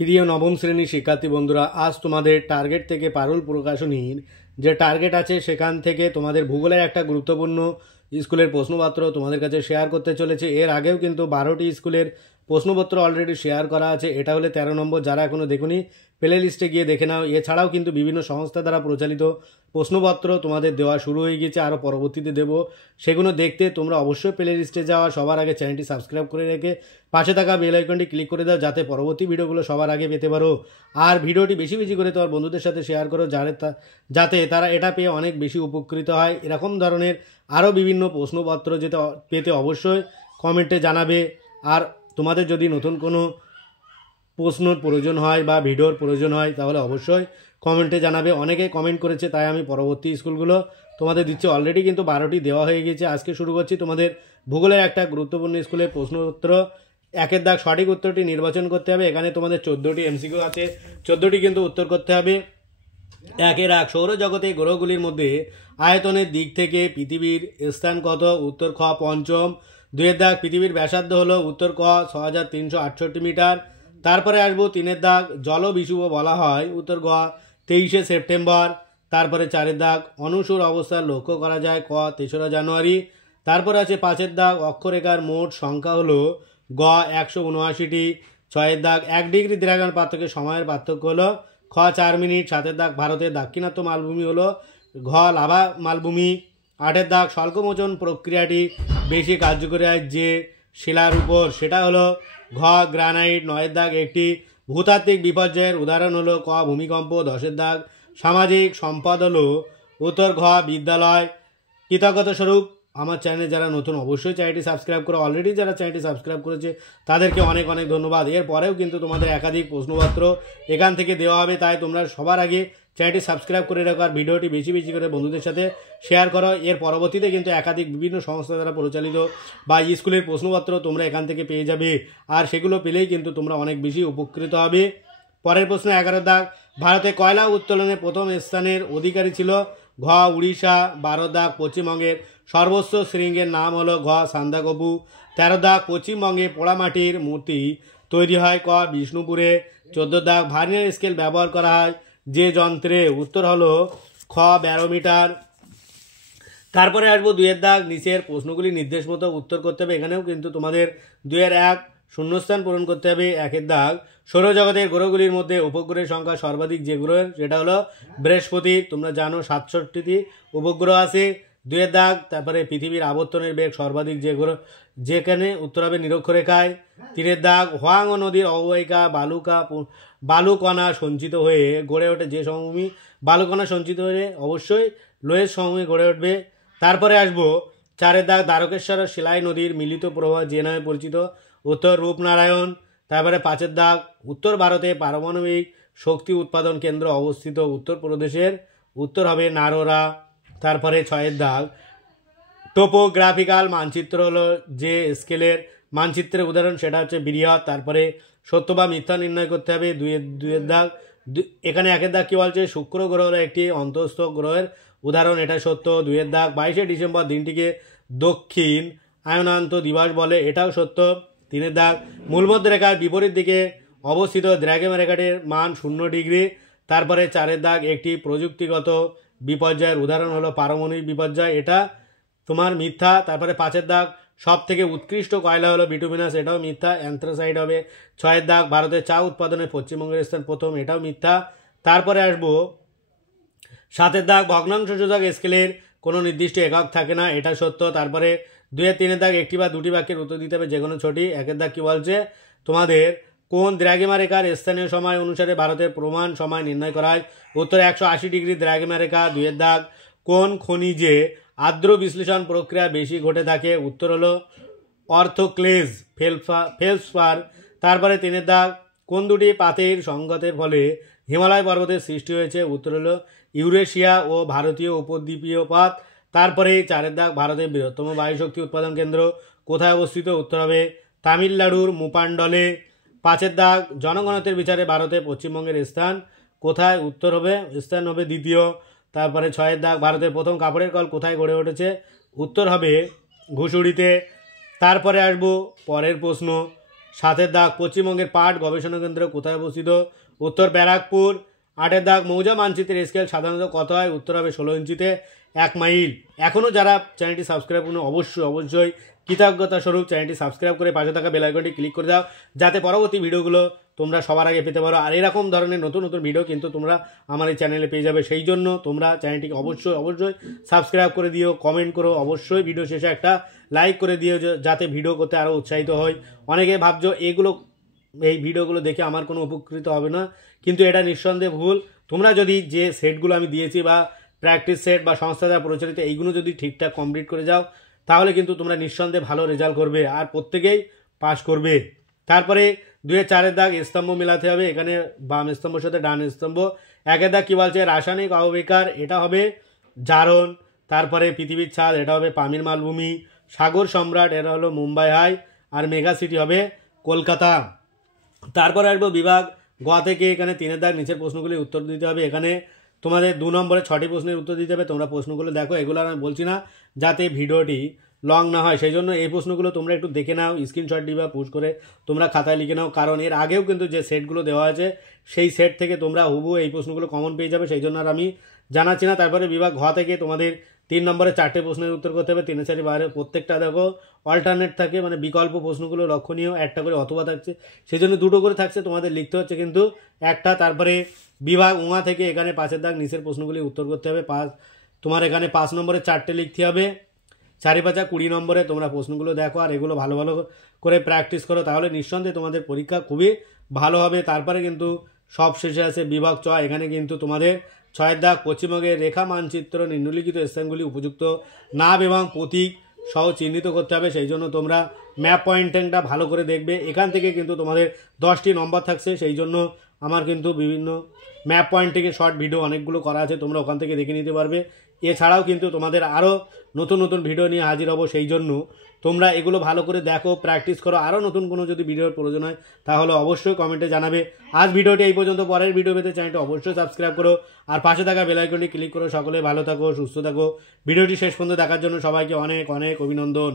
প্রিয় নবম শ্রেণীর শিক্ষার্থী বন্ধুরা, আজ তোমাদের টার্গেট থেকে পারুল প্রকাশনীর যে টার্গেট আছে সেখান থেকে তোমাদের ভূগোলের একটা গুরুত্বপূর্ণ স্কুলের প্রশ্নপত্র তোমাদের কাছে শেয়ার করতে চলেছে। এর আগেও কিন্তু 12টি স্কুলের প্রশ্নপত্র অলরেডি শেয়ার করা আছে। এটা হলে 13 নম্বর। যারা এখনও দেখুনি প্লে লিস্টে গিয়ে দেখে নাও। এছাড়াও কিন্তু বিভিন্ন সংস্থা দ্বারা প্রচালিত প্রশ্নপত্র তোমাদের দেওয়া শুরু হয়ে গেছে, আরও পরবর্তীতে দেবো। সেগুলো দেখতে তোমরা অবশ্যই প্লে লিস্টে যাওয়া, সবার আগে চ্যানেলটি সাবস্ক্রাইব করে রেখে পাশে থাকা বেল আইকনটি ক্লিক করে দাও, যাতে পরবর্তী ভিডিওগুলো সবার আগে পেতে পারো। আর ভিডিওটি বেশি বেশি করে তোমার বন্ধুদের সাথে শেয়ার করো, যাতে তারা এটা পেয়ে অনেক বেশি উপকৃত হয়। এরকম ধরনের আরও বিভিন্ন প্রশ্নপত্র পেতে অবশ্যই কমেন্টে জানাবে। আর তোমাদের যদি নতুন কোনো প্রশ্নর প্রয়োজন হয় বা ভিডিওর প্রয়োজন হয় তাহলে অবশ্যই কমেন্টে জানাবে। অনেকে কমেন্ট করেছে, তাই আমি পরবর্তী স্কুলগুলো তোমাদের দিচ্ছি। অলরেডি কিন্তু 12টি দেওয়া হয়ে গেছে। আজকে শুরু করছি তোমাদের ভূগোলের একটা গুরুত্বপূর্ণ স্কুলের প্রশ্নপত্র। একের দাগ সঠিক উত্তরটি নির্বাচন করতে হবে। এখানে তোমাদের 14টি এমসিকিউ আছে, 14টি কিন্তু উত্তর করতে হবে। একের এক, সৌরজগতে গ্রহগুলির মধ্যে আয়তনের দিক থেকে পৃথিবীর স্থান কত? উত্তর খ পঞ্চম। দুইয়ের দাগ, পৃথিবীর ব্যাসার্ধ হলো? উত্তর ক 6368 মিটার। তারপরে আসবো 3-এর দাগ, জলবিষুব বলা হয়? উত্তর গ 23শে সেপ্টেম্বর। তারপরে 4-এর দাগ, অনুসুর অবস্থান লক্ষ্য করা যায়? ক 3রা জানুয়ারি। তারপরে আছে 5-এর দাগ, অক্ষরেখার মোট সংখ্যা হলো? গ 179টি। 6-এর দাগ, 1 ডিগ্রি দ্রাঘিমার পার্থক্যে সময়ের পার্থক্য হলো? খ 4 মিনিট। 7-এর দাগ, ভারতের দাক্ষিণাত্য মালভূমি হলো? ঘ লাভা মালভূমি। 8-এর দাগ, স্বল্পমোচন প্রক্রিয়াটি বেশি কার্যকরী হয় যে শিলার উপর? সেটা হলো ঘ গ্রানাইট। 9-এর দাগ, একটি ভূতাত্ত্বিক বিপর্যয়ের উদাহরণ হলো? ক ভূমিকম্প। 10-এর দাগ, সামাজিক সম্পদ হলো? উত্তর ঘ বিদ্যালয়। কৃতজ্ঞতা স্বরূপ আমার চ্যানেলে যারা নতুন অবশ্যই চ্যানেলটি সাবস্ক্রাইব করো। অলরেডি যারা চ্যানেলটি সাবস্ক্রাইব করেছে তাদেরকে অনেক অনেক ধন্যবাদ। এরপরেও কিন্তু তোমাদের একাধিক প্রশ্নপত্র এখান থেকে দেওয়া হবে, তাই তোমরা সবার আগে চ্যানেলটি সাবস্ক্রাইব করে রাখো আর ভিডিওটি বেশি বেশি করে বন্ধুদের সাথে শেয়ার করো। এর পরবর্তীতে কিন্তু একাধিক বিভিন্ন সংস্থা দ্বারা পরিচালিত বা স্কুলের প্রশ্নপত্র তোমরা এখান থেকে পেয়ে যাবে, আর সেগুলো পেলেই কিন্তু তোমরা অনেক বেশি উপকৃত হবে। পরের প্রশ্ন 11 দাগ, ভারতে কয়লা উত্তোলনে প্রথম স্থানের অধিকারী ছিল? ঘ উড়িষ্যা। 12 দাগ, পশ্চিমবঙ্গের সর্বোচ্চ শৃঙ্গের নাম হলো? ঘ সান্দাকফু। 13 দাগ, পশ্চিমবঙ্গে পোড়ামাটির মূর্তি তৈরি হয়? ক বিষ্ণুপুরে। 14 দাগ, ভার্নিয়ার স্কেল ব্যবহার করা হয় যে যন্ত্রে? উত্তর হলো খ ব্যারোমিটার। তারপরে আসবো 2-এর দাগ, নিচের প্রশ্নগুলি নির্দেশ মতো উত্তর করতে হবে। এখানেও কিন্তু তোমাদের 2-এর 1 শূন্যস্থান পূরণ করতে হবে। 1-এর দাগ, সৌরজগতের গ্রহগুলির মধ্যে উপগ্রহের সংখ্যা সর্বাধিক যে গ্রহের সেটা হলো বৃহস্পতি। তোমরা জানো 67টি উপগ্রহ আছে। 2-এর দাগ, তারপরে পৃথিবীর আবর্তনের বেগ সর্বাধিক যে গ্রহ, যেখানে উত্তর হবে নিরক্ষরেখায়। 3-এর দাগ, হোয়াংহো নদীর অববাহিকা বালুকণা সঞ্চিত হয়ে গড়ে ওঠে যে সমভূমি? বালুকণা সঞ্চিত হয়ে অবশ্যই লোয়ের সমভূমি গড়ে উঠবে। তারপরে আসবো 4-এর দাগ, দ্বারকেশ্বর শিলাই নদীর মিলিত প্রবাহ যে নামে পরিচিত? উত্তর রূপনারায়ণ। তারপরে 5-এর দাগ, উত্তর ভারতে পারমাণবিক শক্তি উৎপাদন কেন্দ্র অবস্থিত? উত্তরপ্রদেশের। উত্তর হবে নারোরা। তারপরে 6-এর দাগ, টোপোগ্রাফিক্যাল মানচিত্র হলো যে স্কেলের মানচিত্রের উদাহরণ? সেটা হচ্ছে বৃহৎ। তারপরে সত্য বা মিথ্যা নির্ণয় করতে হবে। 2-এর দাগ, এখানে 1-এর দাগ কি বলছে? শুক্র গ্রহ হলো একটি অন্তঃস্থ গ্রহের উদাহরণ, এটা সত্য। 2-এর দাগ, 22শে ডিসেম্বর দিনটিকে দক্ষিণ আয়নান্ত দিবস বলে? এটাও সত্য। 3-এর দাগ, মূলমধ্যরেখার বিপরীত দিকে অবস্থিত দ্রাঘিমা রেখাটির মান 0 ডিগ্রি। তারপরে 4-এর দাগ, একটি প্রযুক্তিগত বিপর্যয়ের উদাহরণ হলো পারমাণবিক বিপর্যয়? এটা তোমার মিথ্যা। তারপরে 5-এর দাগ, সব থেকে উৎকৃষ্ট কয়লা হলো বিটুমিনাস? এটাও মিথ্যা, অ্যান্থ্রাসাইড হবে। 6-এর দাগ, ভারতের চা উৎপাদনে পশ্চিমবঙ্গের স্থান প্রথম? এটাও মিথ্যা। তারপরে আসবো 7-এর দাগ, ভগ্নাংশসূচক স্কেলের কোনো নির্দিষ্ট একক থাকে না? এটা সত্য। তারপরে 2-এর 3-এর দাগ, একটি বা দুটি বাক্যের উত্তর দিতে হবে যে কোনো ছটি। 1-এর দাগ কি বলছে? তোমাদের কোন দ্রাঘিমা রেখার স্থানীয় সময় অনুসারে ভারতের প্রমাণ সময় নির্ণয় করা হয়? উত্তর 180 ডিগ্রি দ্রাঘিমা রেখা। 2-এর দাগ, কোন খনিজে আর্দ্র বিশ্লেষণ প্রক্রিয়া বেশি ঘটে থাকে? উত্তর হলো অর্থোক্লেজ ফেলসপার। তারপরে 3-এর দাগ, কোন দুটি পাতের সংঘাতের ফলে হিমালয় পর্বতের সৃষ্টি হয়েছে? উত্তর হলো ইউরেশিয়া ও ভারতীয় উপদ্বীপীয় পাত। তারপরে 4-এর দাগ, ভারতের বৃহত্তম বায়ুশক্তি উৎপাদন কেন্দ্র কোথায় অবস্থিত? উত্তর হবে তামিলনাড়ুর মুপান্ডলে। 5-এর দাগ, জনগণতের বিচারে ভারতে পশ্চিমবঙ্গের স্থান কোথায়? উত্তর হবে স্থান হবে দ্বিতীয়। তারপরে 6-এর দাগ, ভারতের প্রথম কাপড়ের কল কোথায় গড়ে উঠেছে? উত্তর হবে ঘুষুড়িতে। তারপরে আসবো পরের প্রশ্ন, 7-এর দাগ পশ্চিমবঙ্গের পাট গবেষণা কেন্দ্র কোথায় অবস্থিত? উত্তর ব্যারাকপুর। 8-এর দাগ মৌজা মানচিত্রের স্কেল সাধারণত কত হয়? উত্তর হবে 16 ইঞ্চিতে 1 মাইল। এখনও যারা চ্যানেলটি সাবস্ক্রাইব করুন অবশ্যই কৃতজ্ঞতা স্বরূপ চ্যানেলটি সাবস্ক্রাইব করে পাশে থাকা বেল আইকনটি ক্লিক করে দাও, যাতে পরবর্তী ভিডিওগুলো তোমরা সবার আগে পেতে পারো। আর এরকম ধরনের নতুন নতুন ভিডিও কিন্তু তোমরা আমার এই চ্যানেলে পেয়ে যাবে। সেই জন্য তোমরা চ্যানেলটিকে অবশ্যই সাবস্ক্রাইব করে দিও, কমেন্ট করো, অবশ্যই ভিডিও শেষে একটা লাইক করে দিও, যাতে ভিডিও করতে আরও উৎসাহিত হয়। অনেকে ভাবছো এই ভিডিওগুলো দেখে আমার কোনো উপকৃত হবে না, কিন্তু এটা নিঃসন্দেহে ভুল। তোমরা যদি যে সেটগুলো আমি দিয়েছি বা প্র্যাকটিস সেট বা সংস্থা দ্বারা পরিচালিত এইগুলো যদি ঠিকঠাক কমপ্লিট করে যাও, তাহলে কিন্তু তোমরা নিঃসন্দেহে ভালো রেজাল্ট করবে আর প্রত্যেকেই পাস করবে। তারপরে 2-এর 4-এর দাগ স্তম্ভ মেলাতে হবে। এখানে বাম স্তম্ভের সাথে ডান স্তম্ভ। 1-এর দাগ কী বলছে? রাসায়নিক অববেকার, এটা হবে জারণ। তারপরে পৃথিবীর ছাদ, এটা হবে পামির মালভূমি। সাগর সম্রাট, এটা হলো মুম্বাই হাই। আর মেগা সিটি হবে কলকাতা। তারপরে আসবো বিভাগ গ থেকে। এখানে 3-এর দাগ নিচের প্রশ্নগুলির উত্তর দিতে হবে। এখানে তোমাদের 2 নম্বরে 6টি প্রশ্নের উত্তর দিতে হবে। তোমরা প্রশ্নগুলো দেখো, এগুলো আমি বলছি না যাতে ভিডিওটি লং না হয়, সেই জন্য এই প্রশ্নগুলো তোমরা একটু দেখে নাও, স্ক্রিনশট দিবা, পুশ করে তোমরা খাতায় লিখে নাও। কারণ এর আগেও কিন্তু যে সেটগুলো দেওয়া আছে সেই সেট থেকে তোমরা হুবহু এই প্রশ্নগুলো কমন পেয়ে যাবে, সেই জন্য আর আমি জানাচ্ছি না। তারপরে বিভাগ ঘ থেকে তোমাদের 3 নম্বরে 4টে প্রশ্নের উত্তর করতে হবে। 3 4 12 প্রত্যেকটা দেখো অল্টারনেট থাকে, মানে বিকল্প প্রশ্নগুলো লক্ষণীয়, একটা করে অথবা থাকছে, সেই জন্য 2টো করে থাকছে, তোমাদের লিখতে হচ্ছে কিন্তু একটা। তারপরে বিভাগ উঙা থেকে এখানে 5-এর দাগ নিচের প্রশ্নগুলি উত্তর করতে হবে। তোমার এখানে 5 নম্বরে 4টে লিখতে হবে। 4-5 20 নম্বরে তোমরা প্রশ্নগুলো দেখো আর এগুলো ভালো করে প্র্যাকটিস করো, তাহলে নিঃসন্দেহে তোমাদের পরীক্ষা খুবই ভালো হবে। তারপরে কিন্তু সব শেষে আছে বিভাগ চ। এখানে কিন্তু তোমাদের 6-এর দাগ পশ্চিমবঙ্গের রেখা মানচিত্র নিম্নলিখিত স্থানগুলি উপযুক্ত নাম এবং প্রতীক সহ চিহ্নিত করতে হবে, সেই জন্য তোমরা ম্যাপ পয়েন্টিংটা ভালো করে দেখবে। এখান থেকে কিন্তু তোমাদের 10টি নম্বর থাকছে, সেই জন্য আমার কিন্তু বিভিন্ন ম্যাপ পয়েন্টিংয়ের শর্ট ভিডিও অনেকগুলো করা আছে, তোমরা ওখান থেকে দেখে নিতে পারবে। এছাড়াও কিন্তু তোমাদের আরও নতুন ভিডিও নিয়ে হাজির হব, সেই জন্য তোমরা এগুলো ভালো করে দেখো, প্র্যাকটিস করো। আরও নতুন কোনো যদি ভিডিওর প্রয়োজন হয় তাহলে অবশ্যই কমেন্টে জানাবে। আজ ভিডিওটি এই পর্যন্ত, পরের ভিডিও পেতে চ্যানেলটি অবশ্যই সাবস্ক্রাইব করো আর পাশে থাকা বেল আইকনটি ক্লিক করো। সকলে ভালো থাকো, সুস্থ থাকো। ভিডিওটি শেষ পর্যন্ত দেখার জন্য সবাইকে অনেক অভিনন্দন।